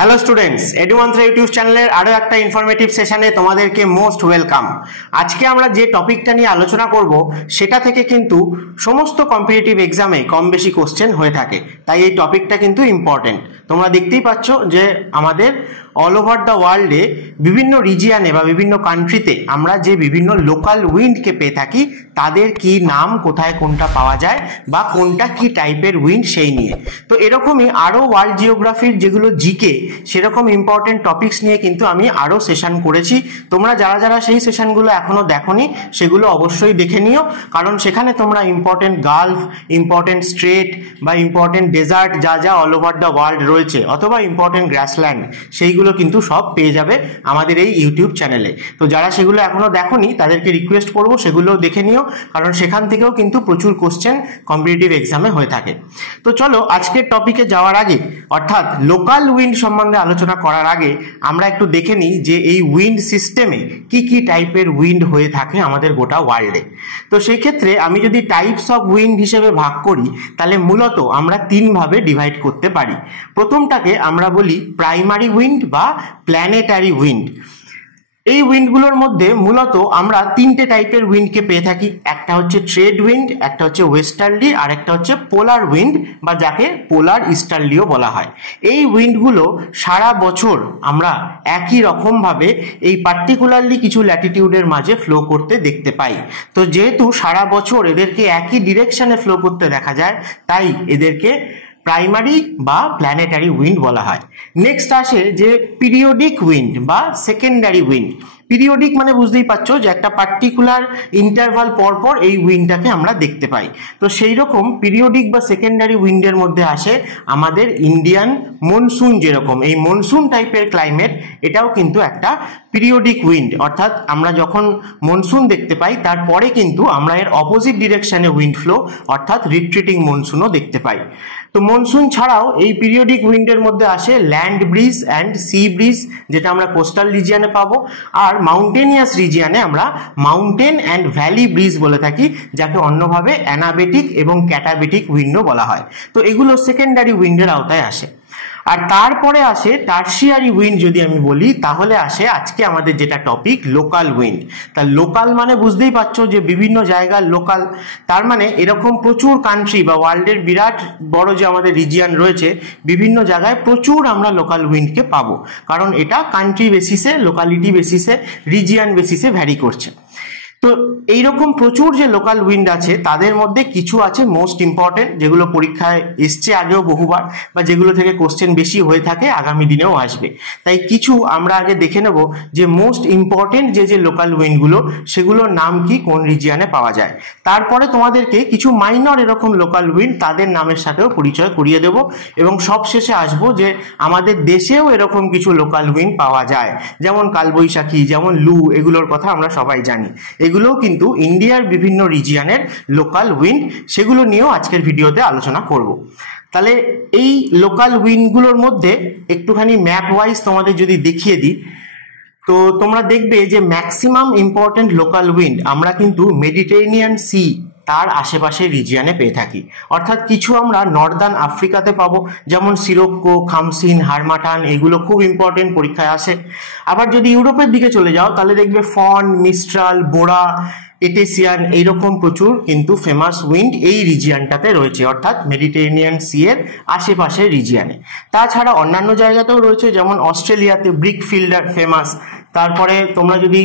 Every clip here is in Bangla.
হ্যালো স্টুডেন্টস, এডুমন্ত্র ইউটিউব চ্যানেলের আরো একটা ইনফরমেটিভ সেশনে তোমাদেরকে মোস্ট ওয়েলকাম। আজকে আমরা যে টপিকটা নিয়ে আলোচনা করব সেটা থেকে কিন্তু সমস্ত কম্পিটিটিভ এক্সামে কম বেশি কোশ্চেন হয়ে থাকে, তাই এই টপিকটা কিন্তু ইম্পর্টেন্ট। তোমরা দেখতেই পাচ্ছ যে আমাদের অল ওভার দ্য ওয়ার্ল্ডে বিভিন্ন রিজিয়ানে বা বিভিন্ন কান্ট্রিতে আমরা যে বিভিন্ন লোকাল উইন্ডকে পেয়ে থাকি তাদের কি নাম, কোথায় কোনটা পাওয়া যায় বা কোনটা কি টাইপের উইন্ড সেই নিয়ে। তো এরকমই আরও ওয়ার্ল্ড জিওগ্রাফির যেগুলো জিকে সেরকম ইম্পর্টেন্ট টপিকস নিয়ে কিন্তু আমি আরও সেশন করেছি। তোমরা যারা যারা সেই সেশনগুলো এখনও দেখোনি সেগুলো অবশ্যই দেখে নিও, কারণ সেখানে তোমরা ইম্পর্টেন্ট গালফ, ইম্পর্টেন্ট স্ট্রেট বা ইম্পর্টেন্ট ডেজার্ট যা যা অল ওভার দ্য ওয়ার্ল্ড রয়েছে অথবা ইম্পর্টেন্ট গ্রাসল্যান্ড সেইগুলো কিন্তু সব পেয়ে যাবে আমাদের এই ইউটিউব চ্যানেলে। তো যারা সেগুলো এখনো দেখোনি তাদেরকে রিকোয়েস্ট করবো সেগুলো দেখে নিও, কারণ সেখান থেকেও কিন্তু প্রচুর কোশ্চেন কম্পিটিটিভ এক্সামে হয়ে থাকে। তো চলো আজকের টপিকে যাওয়ার আগে, অর্থাৎ লোকাল উইন্ড সম্বন্ধে আলোচনা করার আগে আমরা একটু দেখে নিই যে এই উইন্ড সিস্টেমে কি কি টাইপের উইন্ড হয়ে থাকে আমাদের গোটা ওয়ার্ল্ডে। তো সেই ক্ষেত্রে আমি যদি টাইপস অফ উইন্ড হিসেবে ভাগ করি তাহলে মূলত আমরা তিনভাবে ডিভাইড করতে পারি। প্রথমটাকে আমরা বলি প্রাইমারি উইন্ড বা প্ল্যানেটারি উইন্ড। এই উইন্ডগুলোর মধ্যে মূলত আমরা তিনটে টাইপের উইন্ডকে পেয়ে থাকি। একটা হচ্ছে ট্রেড উইন্ড, একটা হচ্ছে ওয়েস্টার্লি, আর একটা হচ্ছে পোলার উইন্ড বা যাকে পোলার ইস্টার্লিও বলা হয়। এই উইন্ডগুলো সারা বছর আমরা একই রকমভাবে এই পার্টিকুলারলি কিছু ল্যাটিটিউডের মাঝে ফ্লো করতে দেখতে পাই। তো যেহেতু সারা বছর এদেরকে একই ডিরেকশনে ফ্লো করতে দেখা যায়, তাই এদেরকে প্রাইমারি বা প্ল্যানেটারি উইন্ড বলা হয়। নেক্সট আসে যে পিরিয়ডিক উইন্ড বা সেকেন্ডারি উইন্ড। পিরিয়ডিক মানে বুঝতেই পারছো যে একটা পার্টিকুলার ইন্টারভাল পর পর এই উইন্ডটাকে আমরা দেখতে পাই। তো সেই রকম পিরিয়ডিক বা সেকেন্ডারি উইন্ডের মধ্যে আসে আমাদের ইন্ডিয়ান মনসুন। যেরকম এই মনসুন টাইপের ক্লাইমেট, এটাও কিন্তু একটা পিরিয়ডিক উইন্ড, অর্থাৎ আমরা যখন মনসুন দেখতে পাই তারপরে কিন্তু আমরা এর অপোজিট ডিরেকশনে উইন্ড ফ্লো অর্থাৎ রিট্রিটিং মনসুনও দেখতে পাই। তো মনসুন ছাড়াও এই পিরিয়ডিক উইন্ডের মধ্যে আসে land breeze and sea breeze, যেটা আমরা কোস্টাল রিজিয়ানে পাবো, আর মাউন্টেনিয়াস রিজিয়ানে আমরা মাউন্টেন অ্যান্ড ভ্যালি ব্রিজ বলে থাকি, যাকে অন্যভাবে অ্যানাবেটিক এবং ক্যাটাবেটিক উইন্ডও বলা হয়। তো এগুলো সেকেন্ডারি উইন্ডের আওতায় আসে। আর তারপরে আসে টার্সিয়ারি উইন্ড। যদি আমি বলি তাহলে আসে আজকে আমাদের যেটা টপিক লোকাল উইন্ড। তা লোকাল মানে বুঝতেই পারছো যে বিভিন্ন জায়গার লোকাল, তার মানে এরকম প্রচুর কান্ট্রি বা ওয়ার্ল্ডের বিরাট বড় যে আমাদের রিজিয়ান রয়েছে বিভিন্ন জায়গায় প্রচুর আমরা লোকাল উইন্ডকে পাবো, কারণ এটা কান্ট্রি বেসিসে, লোকালিটি বেসিসে, রিজিয়ান বেসিসে ভ্যারি করছে। তো এইরকম প্রচুর যে লোকাল উইন্ড আছে তাদের মধ্যে কিছু আছে মোস্ট ইম্পর্টেন্ট, যেগুলো পরীক্ষায় এসছে আগেও বহুবার বা যেগুলো থেকে কোশ্চেন বেশি হয়ে থাকে, আগামী দিনেও আসবে। তাই কিছু আমরা আগে দেখে নেব যে মোস্ট ইম্পর্টেন্ট যে লোকাল উইন্ডগুলো সেগুলোর নাম কি, কোন রিজিয়ানে পাওয়া যায়। তারপরে তোমাদেরকে কিছু মাইনর এরকম লোকাল উইন্ড তাদের নামের সাথেও পরিচয় করিয়ে দেব, এবং সবশেষে আসবো যে আমাদের দেশেও এরকম কিছু লোকাল উইন্ড পাওয়া যায়, যেমন কালবৈশাখী, যেমন লু, এগুলোর কথা আমরা সবাই জানি। এগুলোও কিন্তু ইন্ডিয়ার বিভিন্ন রিজিয়ানের লোকাল উইন্ড, সেগুলো নিয়েও আজকের ভিডিওতে আলোচনা করব। তাহলে এই লোকাল উইন্ডগুলোর মধ্যে একটুখানি ম্যাপ ওয়াইজ তোমাদের যদি দেখিয়ে দিই, তো তোমরা দেখবে যে ম্যাক্সিমাম ইম্পর্টেন্ট লোকাল উইন্ড আমরা কিন্তু মেডিটেরেনিয়ান সি তার আশেপাশে রিজিয়ানে পেয়ে থাকি। অর্থাৎ কিছু আমরা নর্দার্ন আফ্রিকাতে পাবো, যেমন সিরোক্কো, খামসিন, হারমাটান, এগুলো খুব ইম্পর্টেন্ট, পরীক্ষায় আসে। আবার যদি ইউরোপের দিকে চলে যাও তাহলে দেখবে ফন, মিস্ট্রাল, বোরা, এটেসিয়ান, এইরকম প্রচুর কিন্তু ফেমাস উইন্ড এই রিজিয়ানটাতে রয়েছে, অর্থাৎ মেডিটেরেনিয়ান সি এর আশেপাশের রিজিয়ানে। তাছাড়া অন্যান্য জায়গাতেও রয়েছে, যেমন অস্ট্রেলিয়াতে ব্রিক ফিল্ডার ফেমাস। তারপরে তোমরা যদি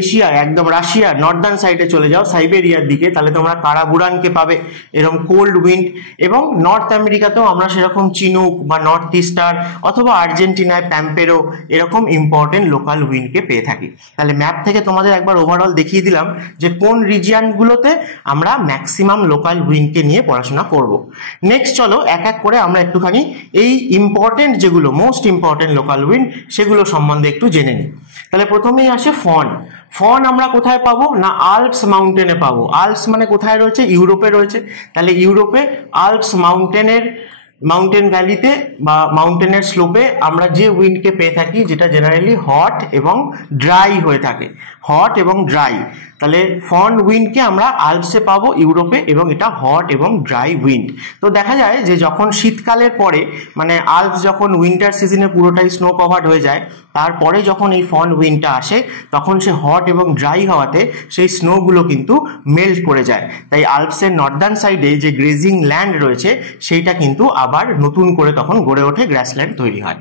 এশিয়া একদম রাশিয়া নর্দার্ন সাইডে চলে যাও, সাইবেরিয়ার দিকে, তাহলে তোমরা কারাবুরানকে পাবে, এরকম কোল্ড উইন্ড। এবং নর্থ আমেরিকাতেও আমরা সেরকম চিনুক বা নর্থ ইস্টার অথবা আর্জেন্টিনায় প্যাম্পেরো, এরকম ইম্পর্টেন্ট লোকাল উইন্ডকে পেয়ে থাকি। তাহলে ম্যাপ থেকে তোমাদের একবার ওভারঅল দেখিয়ে দিলাম যে কোন রিজিয়ানগুলোতে আমরা ম্যাক্সিমাম লোকাল উইন্ডকে নিয়ে পড়াশোনা করব। নেক্সট চলো এক এক করে আমরা একটুখানি এই ইম্পর্টেন্ট যেগুলো মোস্ট ইম্পর্টেন্ট লোকাল উইন্ড সেগুলো সম্বন্ধে একটু জেনে নিই। তাহলে প্রথমেই আসে ফন। ফন আমরা কোথায় পাবো না, আল্পস মাউন্টেনে পাবো। আল্পস মানে কোথায় রয়েছে, ইউরোপে রয়েছে। তাহলে ইউরোপে আল্পস মাউন্টেনের মাউন্টেন ভ্যালিতে বা মাউন্টেনের স্লোপে আমরা যে উইন্ডকে পেয়ে থাকি যেটা জেনারেলি হট এবং ড্রাই হয়ে থাকে, হট এবং ড্রাই। তাহলে ফন উইন্ডকে আমরা আল্পসে পাবো ইউরোপে, এবং এটা হট এবং ড্রাই উইন্ড। তো দেখা যায় যে যখন শীতকালের পরে মানে আল্পস যখন উইন্টার সিজনে পুরোটাই স্নো কভার্ড হয়ে যায়, তারপরে যখন এই ফন উইন্ডটা আসে তখন সে হট এবং ড্রাই হওয়াতে সেই স্নোগুলো কিন্তু মেল্ট করে যায়। তাই আল্পসের নর্দার্ন সাইডে যে গ্রেজিং ল্যান্ড রয়েছে সেইটা কিন্তু আবার নতুন করে তখন গড়ে ওঠে, গ্রাসল্যান্ড তৈরি হয়।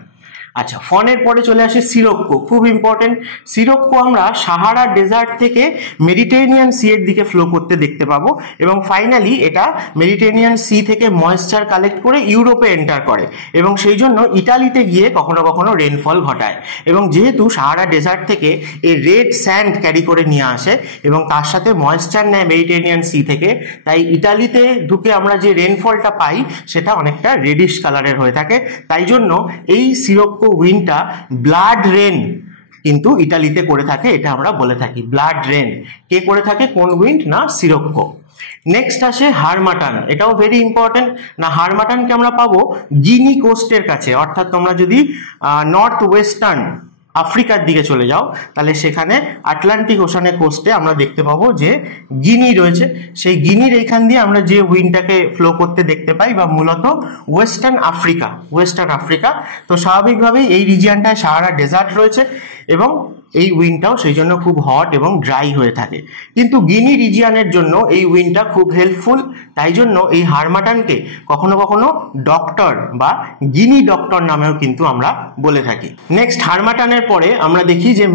আচ্ছা, ফনের পরে চলে আসে সিরক্কো, খুব ইম্পর্টেন্ট। সিরক্কো আমরা সাহারা ডেজার্ট থেকে মেডিটেরিয়ান সি এর দিকে ফ্লো করতে দেখতে পাবো, এবং ফাইনালি এটা মেডিটেরিয়ান সি থেকে ময়েশ্চার কালেক্ট করে ইউরোপে এন্টার করে, এবং সেই জন্য ইটালিতে গিয়ে কখনো কখনো রেনফল ঘটায়। এবং যেহেতু সাহারা ডেজার্ট থেকে এই রেড স্যান্ড ক্যারি করে নিয়ে আসে এবং তার সাথে ময়েশ্চার নেয় মেডিটেরিয়ান সি থেকে, তাই ইটালিতে ঢুকে আমরা যে রেনফলটা পাই সেটা অনেকটা রেডিশ কালারের হয়ে থাকে। তাই জন্য এই সিরক্কো উইন্ডটা ব্লাড রেন কিন্তু ইটালিতে করে থাকে, এটা আমরা বলে থাকি ব্লাড রেন। কে করে থাকে, কোন উইন্ড না সিরক্কো। নেক্সট আসে হারমাটান, এটাও ভেরি ইম্পর্টেন্ট না। হারমাটানকে আমরা পাবো গিনি কোস্টের কাছে, অর্থাৎ তোমরা যদি নর্থ ওয়েস্টার্ন আফ্রিকার দিকে চলে যাও তাহলে সেখানে আটলান্টিক ওশানের কোস্টে আমরা দেখতে পাবো যে গিনি রয়েছে। সেই গিনির এইখান দিয়ে আমরা যে উইন্ডটাকে ফ্লো করতে দেখতে পাই, বা মূলত ওয়েস্টার্ন আফ্রিকা। তো স্বাভাবিকভাবেই এই রিজিয়নটায় সাহারা ডেজার্ট রয়েছে এবং এই উইন্ডটাও সেই জন্য খুব হট এবং ড্রাই হয়ে থাকে। কিন্তু গিনি রিজিয়নের জন্য এই উইন্ডটা খুব হেল্পফুল, তাই জন্য এই হারমাটানকে কখনো কখনো ডক্টর বা গিনি ডক্টর নামেও কিন্তু আমরা বলে থাকি। নেক্সট হারমাটানের পরে আমরা দেখি যে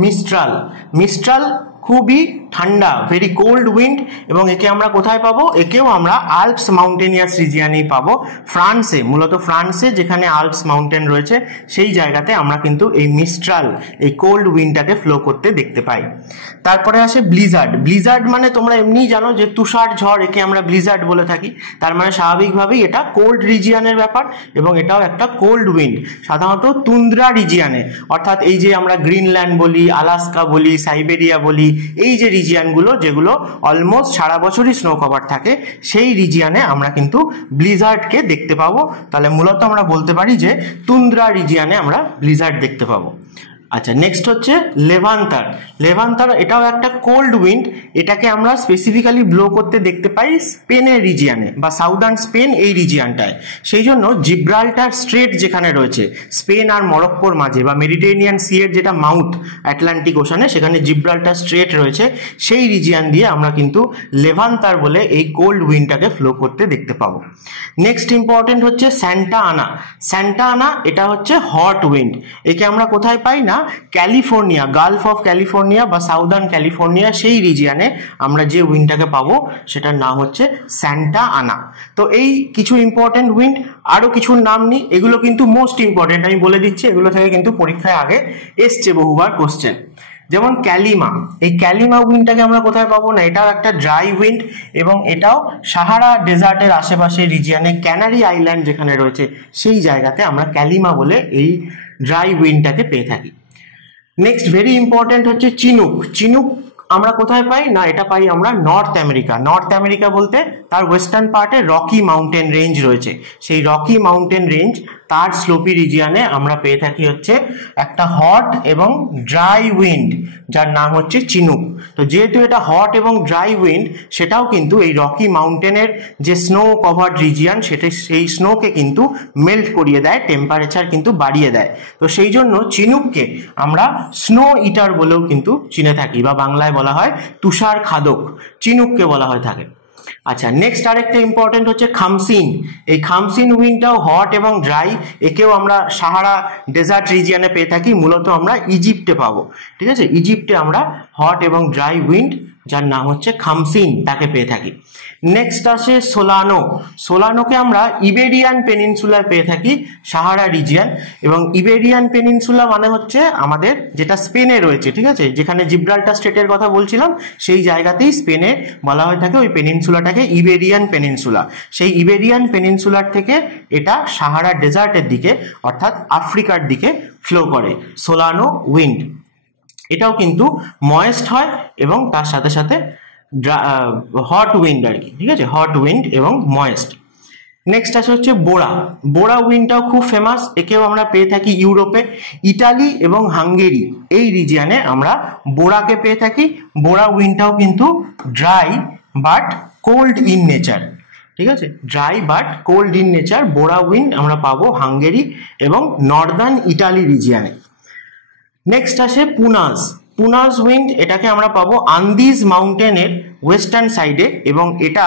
মিস্ট্রাল খুবই ঠান্ডা, ভেরি কোল্ড উইন্ড, এবং একে আমরা কোথায় পাবো, একেও আমরা আল্পস মাউন্টেনিয়াস রিজিয়নেই পাবো, ফ্রান্সে, মূলত ফ্রান্সে যেখানে আল্পস মাউন্টেন রয়েছে সেই জায়গাতে আমরা কিন্তু এই মিস্ট্রাল, এই কোল্ড উইন্ডটাকে ফ্লো করতে দেখতে পাই। তারপরে আসে ব্লিজার্ড মানে তোমরা এমনিই জানো যে তুষার ঝড়, একে আমরা ব্লিজার্ড বলে থাকি। তার মানে স্বাভাবিকভাবেই এটা কোল্ড রিজিয়নের ব্যাপার, এবং এটাও একটা কোল্ড উইন্ড, সাধারণত তুন্দ্রা রিজিয়নে, অর্থাৎ এই যে আমরা গ্রিনল্যান্ড বলি, আলাস্কা বলি, সাইবেরিয়া বলি, এই যে রিজিয়নগুলো যেগুলো অলমোস্ট সারা বছরই স্নো কভার থাকে, সেই রিজিয়নে আমরা কিন্তু ব্লিজার্ডকে দেখতে পাবো। তাহলে মূলত আমরা বলতে পারি যে তুন্দ্রা রিজিয়নে আমরা ব্লিজার্ড দেখতে পাবো। আচ্ছা, নেক্সট হচ্ছে লেভান্তার, এটাও একটা কোল্ড উইন্ড। এটাকে আমরা স্পেসিফিক্যালি ব্লো করতে দেখতে পাই স্পেনের রিজিয়নে বা সাউদার্ন স্পেন, এই রিজিয়নটায়। সেই জন্য জিব্রাল্টার স্ট্রেট যেখানে রয়েছে স্পেন আর মরক্কোর মাঝে, বা মেডিটেরিয়ান সি এর যেটা মাউথ আটলান্টিক ওশানে, সেখানে জিব্রাল্টার স্ট্রেট রয়েছে, সেই রিজিয়ন দিয়ে আমরা কিন্তু লেভান্তার বলে এই কোল্ড উইন্ডটাকে ফ্লো করতে দেখতে পাবো। নেক্সট ইম্পর্টেন্ট হচ্ছে স্যান্টা আনা, এটা হচ্ছে হট উইন্ড। একে আমরা কোথায় পাই না, ক্যালিফোর্নিয়া, গালফ অফ ক্যালিফোর্নিয়া বা সাউদার্ন ক্যালিফোর্নিয়া, সেই রিজিয়নে আমরা যে উইন্ডটাকে পাবো সেটার নাম হচ্ছে স্যান্টা আনা। তো এই কিছু ইম্পর্টেন্ট উইন্ড, আরো কিছু নাম নিই, এগুলো কিন্তু মোস্ট ইম্পর্টেন্ট, আমি বলে দিচ্ছি, এগুলো থেকে কিন্তু পরীক্ষায় আগে এসছে বহুবার কোশ্চেন। যেমন ক্যালিমা, এই ক্যালিমা উইন্ডটাকে আমরা কোথায় পাবো না, এটাও একটা ড্রাই উইন্ড, এবং এটাও সাহারা ডেজার্টের আশেপাশে রিজিয়নে, ক্যানারি আইল্যান্ড যেখানে রয়েছে সেই জায়গাতে আমরা ক্যালিমা বলে এই ড্রাই উইন্ডটাকে পেয়ে থাকি। নেক্সট ভেরি ইম্পর্টেন্ট হচ্ছে চিনুক আমরা কোথায় পাই না, এটা পাই আমরা নর্থ আমেরিকা বলতে তার ওয়েস্টার্ন পার্টে রকি মাউন্টেন রেঞ্জ রয়েছে, সেই রকি মাউন্টেন রেঞ্জ তার স্লোপি রিজিয়নে আমরা পেয়ে থাকি হচ্ছে একটা হট এবং ড্রাই উইন্ড যার নাম হচ্ছে চিনুক। তো যেহেতু এটা হট এবং ড্রাই উইন্ড, সেটাও কিন্তু এই রকি মাউন্টেনের যে স্নো কভার্ড রিজিয়ন, সেটা সেই স্নোকে কিন্তু মেল্ট করিয়ে দেয়, টেম্পারেচার কিন্তু বাড়িয়ে দেয়। তো সেই জন্য চিনুককে আমরা স্নো ইটার বলেও কিন্তু চিনে থাকি, বা বাংলায় বলা হয় তুষার খাদক, চিনুককে বলা হয়ে থাকে। আচ্ছা, নেক্সট আরেকটা ইম্পর্টেন্ট হচ্ছে খামসিন। এই খামসিন উইন্ডটাও হট এবং ড্রাই, একেও আমরা সাহারা ডেজার্ট রিজিয়নে পেয়ে থাকি, মূলত আমরা ইজিপ্টে পাবো। ঠিক আছে, ইজিপ্টে আমরা হট এবং ড্রাই উইন্ড যার নাম হচ্ছে খামসিন তাকে পেয়ে থাকি। নেক্সট আসে সোলানোকে আমরা ইবেরিয়ান পেনিনসুলায় পেয়ে থাকি, সাহারা রিজিয়ন, এবং ইবেরিয়ান পেনিনসুলা মানে হচ্ছে আমাদের যেটা স্পেনে রয়েছে, ঠিক আছে, যেখানে জিব্রাল্টার স্ট্রেটের কথা বলছিলাম সেই জায়গাতেই স্পেনে বলা হয়ে থাকে ওই পেনিনসুলাটাকে ইবেরিয়ান পেনিনসুলা। সেই ইবেরিয়ান পেনিনসুলার থেকে এটা সাহারা ডেজার্টের দিকে অর্থাৎ আফ্রিকার দিকে ফ্লো করে সোলানো উইন্ড। এটাও কিন্তু ময়েস্ট হয় এবং তার সাথে সাথে হট উইন্ড আর কি, ঠিক আছে, হট উইন্ড এবং ময়েস্ট। নেক্সট আছে হচ্ছে বোরা। বোরা উইন্ডটাও খুব ফেমাস, একেও আমরা পেয়ে থাকি ইউরোপে, ইটালি এবং হাঙ্গেরি এই রিজিয়নে আমরা বোরাকে পেয়ে থাকি। বোরা উইন্ডটাও কিন্তু dry but cold in nature, ঠিক আছে, dry but cold in nature Bora wind আমরা পাবো হাঙ্গেরি এবং নর্দার্ন ইটালি রিজিয়নে। নেক্সট আসে পুনাস। পুনাস উইন্ড, এটাকে আমরা পাবো আন্দিজ মাউন্টেনের ওয়েস্টার্ন সাইডে এবং এটা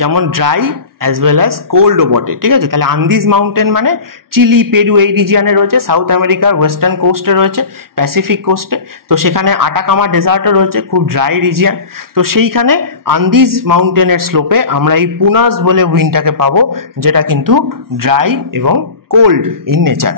যেমন ড্রাই অ্যাজ ওয়েল অ্যাজ কোল্ডও বটে, ঠিক আছে। তাহলে আন্দিজ মাউন্টেন মানে চিলি, পেরু এই রিজিয়নে রয়েছে, সাউথ আমেরিকার ওয়েস্টার্ন কোস্টে রয়েছে, প্যাসিফিক কোস্টে। তো সেখানে আটাকামা ডেজার্টও রয়েছে, খুব ড্রাই রিজিয়ন। তো সেইখানে আন্দিজ মাউন্টেনের স্লোপে আমরা এই পুনাস বলে উইন্ডটাকে পাবো, যেটা কিন্তু ড্রাই এবং কোল্ড ইন নেচার।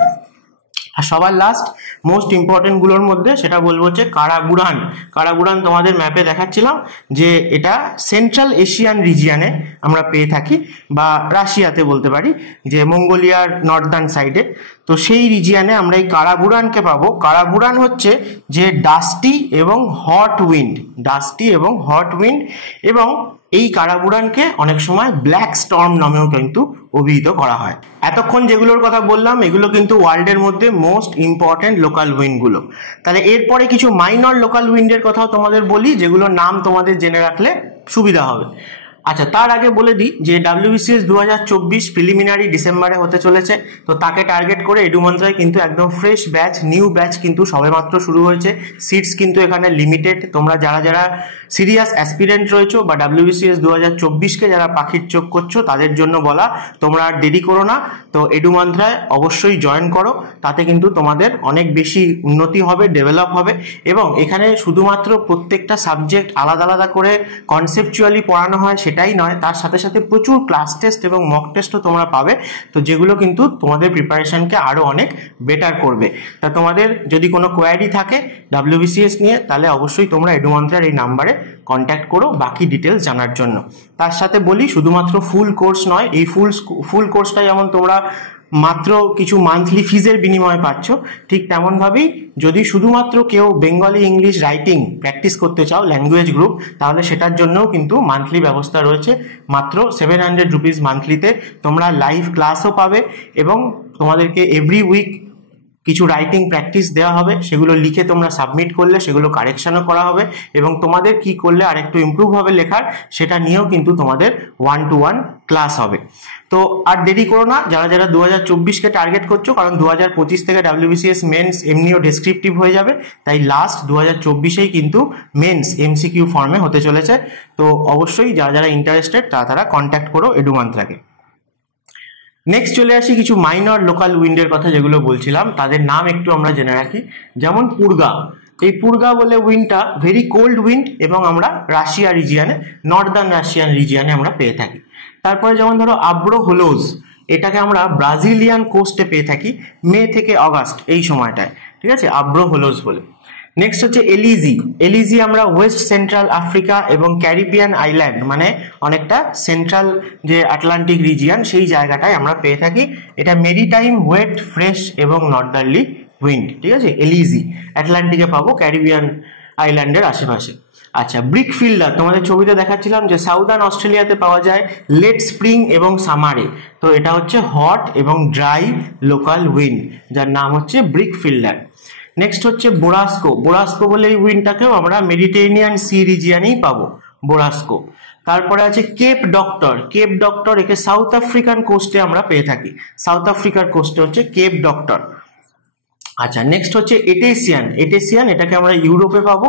আর সবার লাস্ট মোস্ট ইম্পর্টেন্ট গুলোর মধ্যে সেটা বলবো হচ্ছে কারাগুরান। কারাগুরান তোমাদের ম্যাপে দেখাচ্ছিলাম যে এটা সেন্ট্রাল এশিয়ান রিজিয়নে আমরা পেয়ে থাকি, বা রাশিয়াতে বলতে পারি, যে মঙ্গোলিয়ার নর্দার্ন সাইডে। তো সেই রিজিয়নে আমরা এই কারাগুরানকে পাবো। কারাগুরান হচ্ছে যে ডাস্টি এবং হট উইন্ড, ডাস্টি এবং হট উইন্ড, এবং এই কারাগুরানকে অনেক সময় ব্ল্যাক স্টর্ম নামেও কিন্তু অভিহিত করা হয়। এতক্ষণ যেগুলোর কথা বললাম এগুলো কিন্তু ওয়ার্ল্ডের মধ্যে মোস্ট ইম্পর্টেন্ট লোকাল উইন্ডগুলো। তাহলে এরপরে কিছু মাইনর লোকাল উইন্ডের কথাও তোমাদের বলি, যেগুলোর নাম তোমাদের জেনে রাখলে সুবিধা হবে। আচ্ছা, তার আগে বলে দিই যে WBCS 2024 প্রিলিমিনারি ডিসেম্বরে হতে চলেছে। তো তাকে টার্গেট করে এডুমন্ত্রায় কিন্তু একদম ফ্রেশ ব্যাচ, নিউ ব্যাচ কিন্তু সবেমাত্র শুরু হয়েছে। সিটস কিন্তু এখানে লিমিটেড। তোমরা যারা যারা সিরিয়াস অ্যাসপিরেন্ট রয়েছো বা WBCS 2024কে যারা পাখির চোখ করছো তাদের জন্য বলা, তোমরা আর দেরি করো না, তো এডুমন্ত্রায় অবশ্যই জয়েন করো। তাতে কিন্তু তোমাদের অনেক বেশি উন্নতি হবে, ডেভেলপ হবে। এবং এখানে শুধুমাত্র প্রত্যেকটা সাবজেক্ট আলাদা আলাদা করে কনসেপচুয়ালি পড়ানো হয় সেটাই নয়, তার সাথে সাথে প্রচুর ক্লাস টেস্ট এবং মক টেস্টও তোমরা পাবে। তো যেগুলো কিন্তু তোমাদের প্রিপারেশনকে আরও অনেক বেটার করবে। তা তোমাদের যদি কোনো কোয়ারি থাকে WBCS নিয়ে, তাহলে অবশ্যই তোমরা এডুমন্ত্রার এই নাম্বারে কন্ট্যাক্ট করো বাকি ডিটেলস জানার জন্য। তার সাথে বলি, শুধুমাত্র ফুল কোর্স নয়, এই ফুল কোর্সটা যেমন তোমরা মাত্র কিছু মান্থলি ফিজের বিনিময়ে পাচ্ছ, ঠিক তেমনভাবেই যদি শুধুমাত্র কেউ বেঙ্গলি ইংলিশ রাইটিং প্র্যাকটিস করতে চাও, ল্যাঙ্গুয়েজ গ্রুপ, তাহলে সেটার জন্যও কিন্তু মান্থলি ব্যবস্থা রয়েছে। মাত্র 700 রুপিস মান্থলিতে তোমরা লাইভ ক্লাসও পাবে এবং তোমাদেরকে এভরি উইক কিছু রাইটিং প্র্যাকটিস দেওয়া হবে, সেগুলো লিখে তোমরা সাবমিট করলে সেগুলো কারেকশনও করা হবে এবং তোমাদের কি করলে আর একটু ইমপ্রুভ হবে লেখার, সেটা নিয়েও কিন্তু তোমাদের 1-to-1 ক্লাস হবে। তো আর দেরি করো না, যারা যারা 2024কে টার্গেট করছো, কারণ 2025 থেকে WBCS মেন্স এমনিও ডেসক্রিপটিভ হয়ে যাবে, তাই লাস্ট 2024এই কিন্তু মেন্স MCQ ফর্মে হতে চলেছে। তো অবশ্যই যারা যারা ইন্টারেস্টেড তারা কন্ট্যাক্ট করো এডুমন্ত্রাকে। নেক্সট চলে আসি কিছু মাইনর লোকাল উইন্ডের কথা, যেগুলো বলছিলাম তাদের নাম একটু আমরা জেনে রাখি। যেমন পুরগা, এই পুরগা বলে উইন্ডটা ভেরি কোল্ড উইন্ড এবং আমরা রাশিয়া রিজিয়নে, নর্দার্ন রাশিয়ান রিজিয়নে আমরা পেয়ে থাকি। তারপরে যেমন ধরো আব্রো হোলোজ, এটাকে আমরা ব্রাজিলিয়ান কোস্টে পেয়ে থাকি মে থেকে অগাস্ট এই সময়টায়, ঠিক আছে, আব্রো হোলোজ বলে। নেক্সট হচ্ছে এলিজি। এলিজি আমরা ওয়েস্ট সেন্ট্রাল আফ্রিকা এবং ক্যারিবিয়ান আইল্যান্ড, মানে অনেকটা সেন্ট্রাল যে আটলান্টিক রিজিয়ন সেই জায়গাটায় আমরা পেয়ে থাকি। এটা মেরিটাইম ওয়েট ফ্রেশ এবং নর্দার্লি উইন্ড, ঠিক আছে। এলিজি আটলান্টিকে পাবো, ক্যারিবিয়ান আইল্যান্ডের আশেপাশে। আচ্ছা, ব্রিক ফিল্ডার তোমাদের ছবিতে দেখাচ্ছিলাম যে সাউদার্ন অস্ট্রেলিয়াতে পাওয়া যায় লেট স্প্রিং এবং সামারে। তো এটা হচ্ছে হট এবং ড্রাই লোকাল উইন্ড, যার নাম হচ্ছে ব্রিক ফিল্ডার। নেক্সট হচ্ছে বোরাস্কো। বোরাস্কো বলে এই উইন্ডটাকেও আমরা মেডিটেরিয়ান সি রিজিয়নেই পাবো, বোরাস্কো। তারপরে আছে কেপ ডক্টর। কেপ ডক্টর একে সাউথ আফ্রিকান কোস্টে আমরা পেয়ে থাকি, সাউথ আফ্রিকার কোস্টে হচ্ছে কেপ ডক্টর। আচ্ছা, নেক্সট হচ্ছে এটেসিয়ান। এটেসিয়ান এটাকে আমরা ইউরোপে পাবো,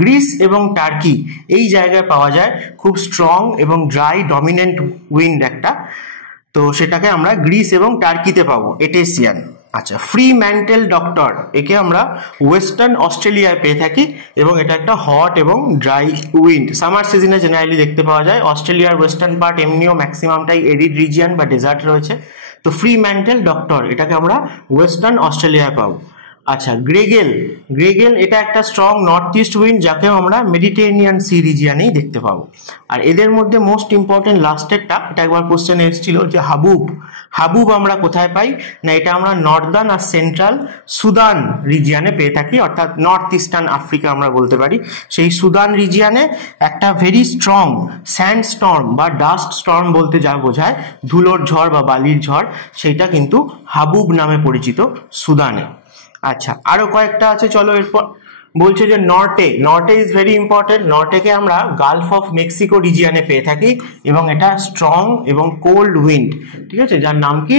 গ্রিস এবং টার্কি এই জায়গায় পাওয়া যায়। খুব স্ট্রং এবং ড্রাই ডমিনেন্ট উইন্ড একটা, তো সেটাকে আমরা গ্রিস এবং টার্কিতে পাবো, এটেসিয়ান। আচ্ছা, ফ্রি ম্যান্টেল ডক্টর, একে আমরা ওয়েস্টার্ন অস্ট্রেলিয়ায় পেয়ে থাকি এবং এটা একটা হট এবং ড্রাই উইন্ড, সামার সিজনে জেনারেলি দেখতে পাওয়া যায়। অস্ট্রেলিয়ার ওয়েস্টার্ন পার্ট এমনিও ম্যাক্সিমামটাই এরিড রিজিয়ন বা ডেজার্ট রয়েছে। তো ফ্রি ম্যান্টেল ডক্টর এটাকে আমরা ওয়েস্টার্ন অস্ট্রেলিয়ায় পাবো। আচ্ছা, গ্রেগেল এটা একটা স্ট্রং নর্থ ইস্ট উইন্ড, যাকে আমরা মেডিটেরেনিয়ান সি রিজিয়ানেই দেখতে পাবো। আর এদের মধ্যে মোস্ট ইম্পর্টেন্ট লাস্টেরটা, এটা একবার কোশ্চেনে এসেছিল যে হাবুব আমরা কোথায় পাই না, এটা আমরা নর্দার্ন আর সেন্ট্রাল সুদান রিজিয়ানে পেয়ে থাকি, অর্থাৎ নর্থ ইস্টার্ন আফ্রিকা আমরা বলতে পারি। সেই সুদান রিজিয়ানে একটা ভেরি স্ট্রং স্যান্ড স্টর্ম বা ডাস্ট স্টর্ম বলতে যা বোঝায়, ধুলোর ঝড় বা বালির ঝড়, সেইটা কিন্তু হাবুব নামে পরিচিত সুদানে। আচ্ছা, আরো কয়েকটা আছে, চলো এরপর বলছে যে নর্টে ইজ ভেরি ইম্পর্টেন্ট। নর্টেকে আমরা গালফ অফ মেক্সিকো রিজিয়ানে পেয়ে থাকি এবং এটা স্ট্রং এবং কোল্ড উইন্ড, ঠিক আছে, যার নাম কি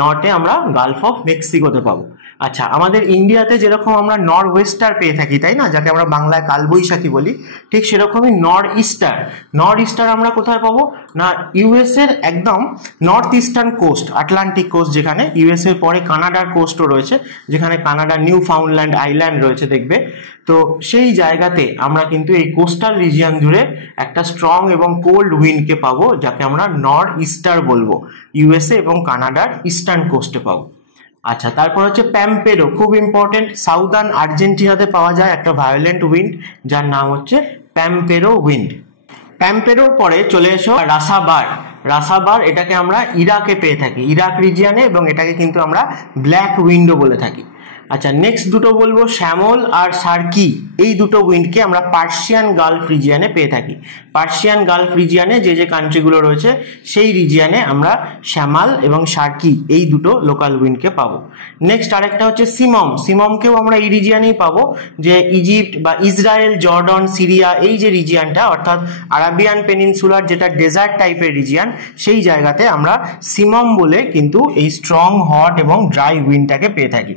নর্টে আমরা গালফ অফ মেক্সিকোতে পাবো। আচ্ছা, আমাদের ইন্ডিয়াতে যেরকম আমরা নর্থ ওয়েস্টার পেয়ে থাকি, তাই না, যাকে আমরা বাংলায় কালবৈশাখী বলি, ঠিক সেরকমই নর্থ ইস্টার আমরা কোথায় পাবো না, ইউএস এর একদম north eastern coast, Atlantic coast, যেখানে ইউএস এর পরে কানাডার কোস্টও রয়েছে, যেখানে কানাডা নিউ ফাউন্ডল্যান্ড আইল্যান্ড রয়েছে দেখবে। তো সেই জায়গাতে আমরা কিন্তু এই কোস্টাল রিজিয়ন জুড়ে একটা স্ট্রং এবং কোল্ড উইন্ডকে পাবো, যাকে আমরা নর্থ ইস্টার বলবো, ইউএসএ এবং কানাডার ইস্টার্ন কোস্টে পাবো। আচ্ছা, তারপর হচ্ছে প্যাম্পেরো, খুব ইম্পর্টেন্ট, সাউদার্ন আর্জেন্টিনাতে পাওয়া যায় একটা ভায়োলেন্ট উইন্ড, যার নাম হচ্ছে প্যাম্পেরো উইন্ড। প্যাম্পেরোর পরে চলে এসো রাসাবার, এটাকে আমরা ইরাকে পেয়ে থাকি, ইরাক রিজিয়ানে, এবং এটাকে কিন্তু আমরা ব্ল্যাক উইন্ডও বলে থাকি। আচ্ছা, নেক্সট দুটো বলবো শ্যামল আর সার্কি, এই দুটো উইন্ডকে আমরা পার্সিয়ান গালফ রিজিয়ানে পেয়ে থাকি। পার্সিয়ান গালফ রিজিয়ানে যে কান্ট্রিগুলো রয়েছে সেই রিজিয়ানে আমরা শ্যামাল এবং সার্কি এই দুটো লোকাল উইন্ডকে পাবো। নেক্সট আরেকটা হচ্ছে সিমমকেও আমরা এই রিজিয়ানেই পাবো, যে ইজিপ্ট বা ইসরায়েল, জর্ডন, সিরিয়া, এই যে রিজিয়ানটা, অর্থাৎ আরাবিয়ান পেনিনসুলার যেটা ডেজার্ট টাইপের রিজিয়ান, সেই জায়গাতে আমরা সিমম বলে কিন্তু এই স্ট্রং হট এবং ড্রাই উইন্ডটাকে পেয়ে থাকি।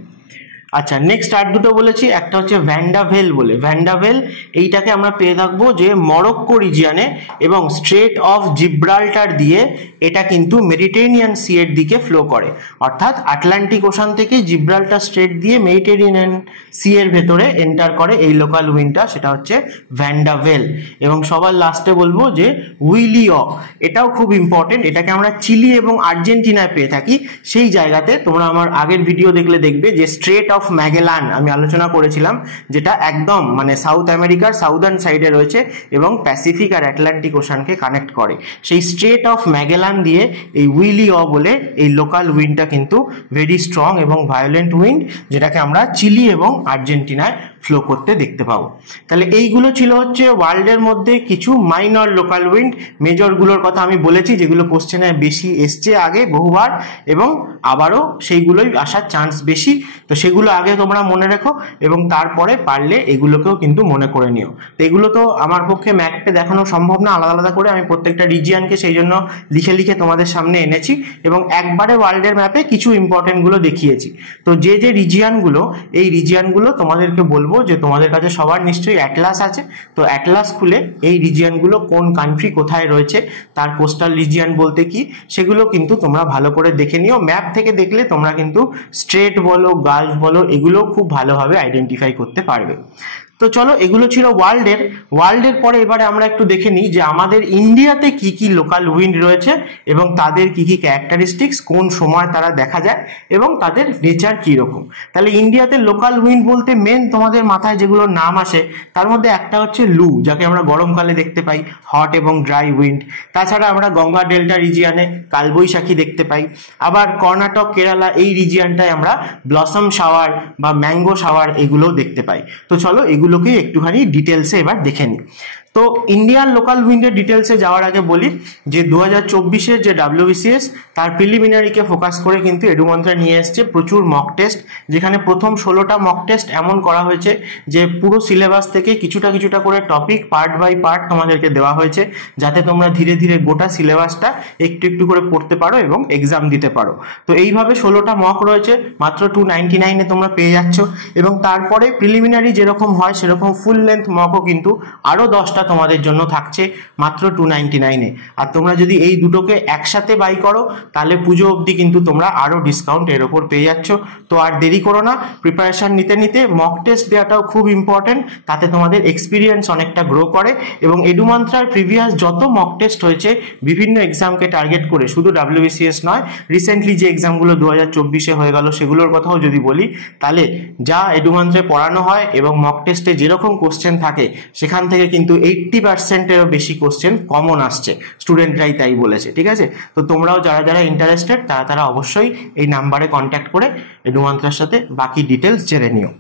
আচ্ছা, নেক্সট আর দুটো বলেছি, একটা হচ্ছে ভ্যান্ডাভেল, এইটাকে আমরা পেয়ে থাকবো যে মরক্কো রিজিয়ানে এবং স্ট্রেট অফ জিব্রাল্টার দিয়ে এটা কিন্তু মেডিটেরেনিয়ান সি এর দিকে ফ্লো করে, অর্থাৎ আটলান্টিক ওশান থেকে জিব্রাল্টার স্ট্রেট দিয়ে মেডিটেরেনিয়ান সি এর ভেতরে এন্টার করে এই লোকাল উইন্ডটা, সেটা হচ্ছে ভ্যান্ডাভেল। এবং সবার লাস্টে বলবো যে উইলিও, এটাও খুব ইম্পর্টেন্ট, এটাকে আমরা চিলি এবং আর্জেন্টিনায় পেয়ে থাকি। সেই জায়গাতে তোমরা আমার আগের ভিডিও দেখলে দেখবে যে স্ট্রেট অফ ম্যাগেলান আমি আলোচনা করেছিলাম, যেটা একদম মানে সাউথ আমেরিকার সাউদার্ন সাইডে রয়েছে এবং প্যাসিফিক আর আটলান্টিক ওশানকে কানেক্ট করে। সেই স্ট্রেট অফ ম্যাগেলান দিয়ে এই উইলিও বলে এই লোকাল উইন্ডটা কিন্তু ভেরি স্ট্রং এবং ভায়োলেন্ট উইন্ড, যেটাকে আমরা চিলি এবং আর্জেন্টিনায় ফ্লো করতে দেখতে পাবো। তাহলে এইগুলো ছিল হচ্ছে ওয়ার্ল্ডের মধ্যে কিছু মাইনর লোকাল উইন্ড। মেজরগুলোর কথা আমি বলেছি, যেগুলো কোশ্চেনে বেশি এসছে আগে বহুবার, এবং আবারও সেইগুলোই আসার চান্স বেশি, তো সেগুলো আগে তোমরা মনে রেখো এবং তারপরে পারলে এগুলোকেও কিন্তু মনে করে নিও। তো এগুলো তো আমার পক্ষে ম্যাপে দেখানো সম্ভব না আলাদা আলাদা করে, আমি প্রত্যেকটা রিজিয়ানকে সেই জন্য লিখে তোমাদের সামনে এনেছি এবং একবারে ওয়ার্ল্ডের ম্যাপে কিছু ইম্পর্টেন্টগুলো দেখিয়েছি। তো যে রিজিয়ানগুলো, এই রিজিয়ানগুলো তোমাদেরকে বলবো যে তোমাদের কাছে সবার নিশ্চয়ই অ্যাটলাস আছে, তো অ্যাটলাস খুলে এই রিজিয়ানগুলো কোন কান্ট্রি কোথায় রয়েছে, তার কোস্টাল রিজিয়ান বলতে কি, সেগুলো কিন্তু তোমরা ভালো করে দেখে নিও। ম্যাপ থেকে দেখলে তোমরা কিন্তু স্ট্রেট বলো, গালফ বলো, এগুলো খুব ভালোভাবে আইডেন্টিফাই করতে পারবে। তো চলো, এগুলো ছিল ওয়ার্ল্ডের পরে এবারে আমরা একটু দেখে নিই যে আমাদের ইন্ডিয়াতে কি কি লোকাল উইন্ড রয়েছে এবং তাদের কি কি ক্যারেক্টারিস্টিক্স, কোন সময় তারা দেখা যায় এবং তাদের নেচার কি রকম। তাহলে ইন্ডিয়াতে লোকাল উইন্ড বলতে মেন তোমাদের মাথায় যেগুলোর নাম আসে তার মধ্যে একটা হচ্ছে লু, যাকে আমরা গরমকালে দেখতে পাই, হট এবং ড্রাই উইন্ড। তাছাড়া আমরা গঙ্গা ডেল্টা রিজিয়ানে কালবৈশাখী দেখতে পাই। আবার কর্ণাটক, কেরালা এই রিজিয়ানটায় আমরা ব্লসম শাওয়ার বা ম্যাঙ্গো শাওয়ার এগুলোও দেখতে পাই। তো চলো এগুলোকে একটুখানি ডিটেলসে এবার দেখে নিই। তো ইন্ডিয়ান লোকাল উইন্ডের ডিটেলসে যাওয়ার আগে বলি যে 2024-এর যে WBCS তার প্রিলিমিনারিকে ফোকাস করে কিন্তু এডুমন্ত্রা নিয়ে এসছে প্রচুর মক টেস্ট, যেখানে প্রথম 16টা মক টেস্ট এমন করা হয়েছে যে পুরো সিলেবাস থেকে কিছুটা কিছুটা করে টপিক পার্ট বাই পার্ট তোমাদেরকে দেওয়া হয়েছে, যাতে তোমরা ধীরে ধীরে গোটা সিলেবাসটা একটু একটু করে পড়তে পারো এবং এক্সাম দিতে পারো। তো এইভাবে 16টা মক রয়েছে, মাত্র 299-এ তোমরা পেয়ে যাচ্ছ। এবং তারপরে প্রিলিমিনারি যেরকম হয় সেরকম ফুল লেন্থ মকও কিন্তু আরও 10টা তোমাদের জন্য থাকছে মাত্র 299-এ। আর তোমরা যদি এই দুটোকে একসাথে বাই করো তাহলে পুজো অবধি কিন্তু তোমরা আরও ডিসকাউন্ট এর ওপর পেয়ে যাচ্ছ। তো আর দেরি করো না, প্রিপারেশন নিতে নিতে মক টেস্ট দেওয়াটাও খুব ইম্পর্টেন্ট, তাতে তোমাদের এক্সপিরিয়েন্স অনেকটা গ্রো করে। এবং এডুমান্ত্রার প্রিভিয়াস যত মক টেস্ট হয়েছে বিভিন্ন এক্সামকে টার্গেট করে, শুধু WBCS নয়, রিসেন্টলি যে এক্সামগুলো 2024-এ হয়ে গেল সেগুলোর কথাও যদি বলি, তাহলে যা এডুমান্ত্রায় পড়ানো হয় এবং মক টেস্টে যেরকম কোশ্চেন থাকে সেখান থেকে কিন্তু 80%-এরও বেশি কোশ্চেন কমন আসছে, স্টুডেন্টরাই তাই বলেছে। ঠিক আছে, তো তোমরাও যারা যারা ইন্টারেস্টেড তারা অবশ্যই এই নাম্বারে কন্ট্যাক্ট করে এডুমান্ত্রার সাথে বাকি ডিটেলস জেনে নিও।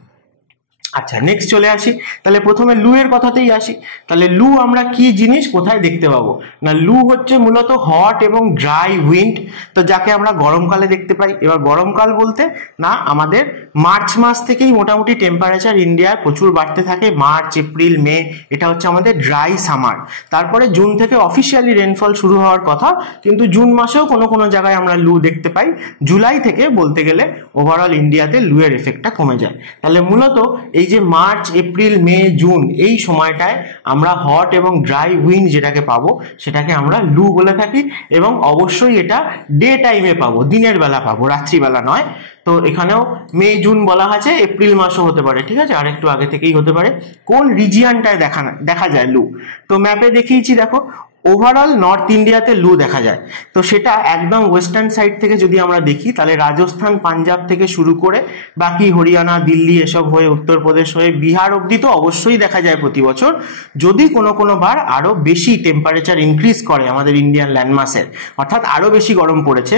আচ্ছা, নেক্সট চলে আসি, তাহলে প্রথমে লু এর কথাতেই আসি। তাহলে লু আমরা কি জিনিস কোথায় দেখতে পাবো না, লু হচ্ছে মূলত হট এবং ড্রাই উইন্ড, তো যাকে আমরা গরমকালে দেখতে পাই। এবার গরমকাল বলতে না, আমাদের মার্চ মাস থেকেই মোটামুটি টেম্পারেচার ইন্ডিয়ায় প্রচুর বাড়তে থাকে, মার্চ এপ্রিল মে, এটা হচ্ছে আমাদের ড্রাই সামার। তারপরে জুন থেকে অফিসিয়ালি রেনফল শুরু হওয়ার কথা, কিন্তু জুন মাসেও কোনো কোনো জায়গায় আমরা লু দেখতে পাই। জুলাই থেকে বলতে গেলে ওভারঅল ইন্ডিয়াতে লু এর এফেক্টটা কমে যায়। তাহলে মূলত এই যে মার্চ এপ্রিল মে জুন এই সময়টায় আমরা হট এবং ড্রাই উইন্ড যেটাকে পাবো সেটাকে আমরা লু বলে থাকি। এবং অবশ্যই এটা ডে টাইমে পাবো, দিনের বেলা পাবো, রাত্রিবেলা নয়। তো এখানেও মে জুন বলা আছে, এপ্রিল মাসও হতে পারে, ঠিক আছে, আর একটু আগে থেকেই হতে পারে। কোন রিজিয়নটায় দেখা যায় লু, তো ম্যাপে দেখিয়েছি, দেখো ওভারঅল নর্থ ইন্ডিয়াতে লু দেখা যায়। তো সেটা একদম ওয়েস্টার্ন সাইড থেকে যদি আমরা দেখি তাহলে রাজস্থান পাঞ্জাব থেকে শুরু করে বাকি হরিয়ানা দিল্লি এসব হয়ে উত্তরপ্রদেশ হয়ে বিহার অবধি তো অবশ্যই দেখা যায় প্রতি বছর। যদি কোনো বার আরও বেশি টেম্পারেচার ইনক্রিজ করে আমাদের ইন্ডিয়ান ল্যান্ডমাসের, অর্থাৎ আরও বেশি গরম পড়েছে,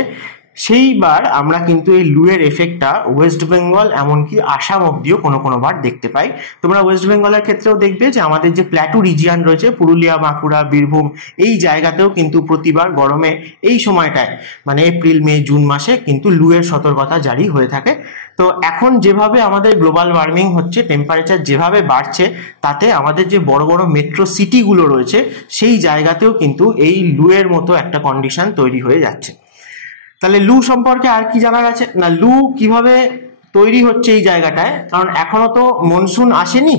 সেইবার আমরা কিন্তু এই লুয়ের এফেক্টটা ওয়েস্ট বেঙ্গল এমনকি আসাম অব্দিও কোনো বার দেখতে পাই। তোমরা ওয়েস্ট বেঙ্গলের ক্ষেত্রেও দেখবে যে আমাদের যে প্ল্যাটু রিজিয়ন রয়েছে, পুরুলিয়া বাঁকুড়া বীরভূম, এই জায়গাতেও কিন্তু প্রতিবার গরমে এই সময়টায় মানে এপ্রিল মে জুন মাসে কিন্তু লুয়ের সতর্কতা জারি হয়ে থাকে। তো এখন যেভাবে আমাদের গ্লোবাল ওয়ার্মিং হচ্ছে, টেম্পারেচার যেভাবে বাড়ছে, তাতে আমাদের যে বড় বড় মেট্রো সিটিগুলো রয়েছে সেই জায়গাতেও কিন্তু এই লুয়ের মতো একটা কন্ডিশন তৈরি হয়ে যাচ্ছে। তাহলে লু সম্পর্কে আর কি জানার আছে না, লু কিভাবে তৈরি হচ্ছে এই জায়গাটায়, কারণ এখনো তো মনসুন আসেনি।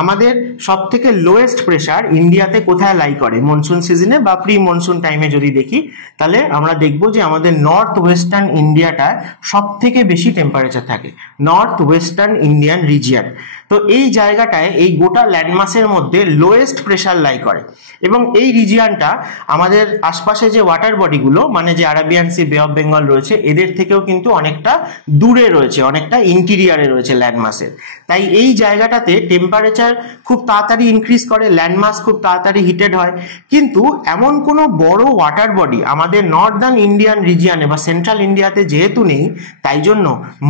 আমাদের সব থেকে লোয়েস্ট প্রেশার ইন্ডিয়াতে কোথায় লাই করে মনসুন সিজনে বা প্রি মনসুন টাইমে যদি দেখি, তাহলে আমরা দেখব যে আমাদের নর্থ ওয়েস্টার্ন ইন্ডিয়াটায় সব থেকে বেশি টেম্পারেচার থাকে, নর্থ ওয়েস্টার্ন ইন্ডিয়ান রিজিয়ন। তো এই জায়গাটায় এই গোটা ল্যান্ডমাসের মধ্যে লোয়েস্ট প্রেশার লাই করে। এবং এই রিজিয়নটা আমাদের আশপাশে যে ওয়াটার বডিগুলো মানে যে আরাবিয়ান সি, বে অফ বেঙ্গল রয়েছে, এদের থেকেও কিন্তু অনেকটা দূরে রয়েছে, অনেকটা ইন্টিরিয়ারে রয়েছে ল্যান্ডমাসের। তাই এই জায়গাটাতে টেম্পারেচার খুব তাড়াতাড়ি ইনক্রিজ করে, ল্যান্ডমাস খুব তাড়াতাড়ি হিটেড হয়। কিন্তু এমন কোনো বড় ওয়াটার বডি আমাদের নর্দার্ন ইন্ডিয়ান রিজিয়নে বা সেন্ট্রাল ইন্ডিয়াতে যেহেতু নেই, তাই জন্য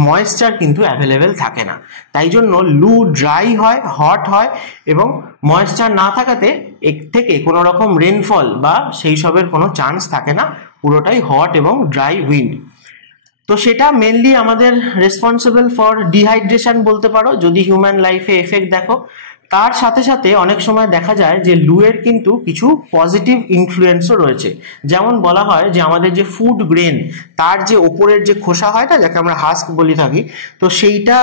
ময়েশ্চার কিন্তু অ্যাভেলেবেল থাকে না। তাই জন্য লু ড্রাই হয়, হট হয়, এবং ময়েশ্চার না থাকাতে এর থেকে কোনো রকম রেনফল বা সেই সবের কোনো চান্স থাকে না, পুরোটাই হট এবং ড্রাই উইন্ড। তো সেটা মেনলি আমাদের রেসপন্সিবল ফর ডিহাইড্রেশন বলতে পারো যদি হিউম্যান লাইফে এফেক্ট দেখো। তার সাথে সাথে অনেক সময় দেখা যায় যে লুয়ের কিন্তু কিছু পজিটিভ ইনফ্লুয়েন্সও রয়েছে। যেমন বলা হয় যে আমাদের যে ফুড গ্রেন, তার যে ওপরের যে খোসা হয় না, যাকে আমরা হাস্ক বলি থাকি, তো সেইটা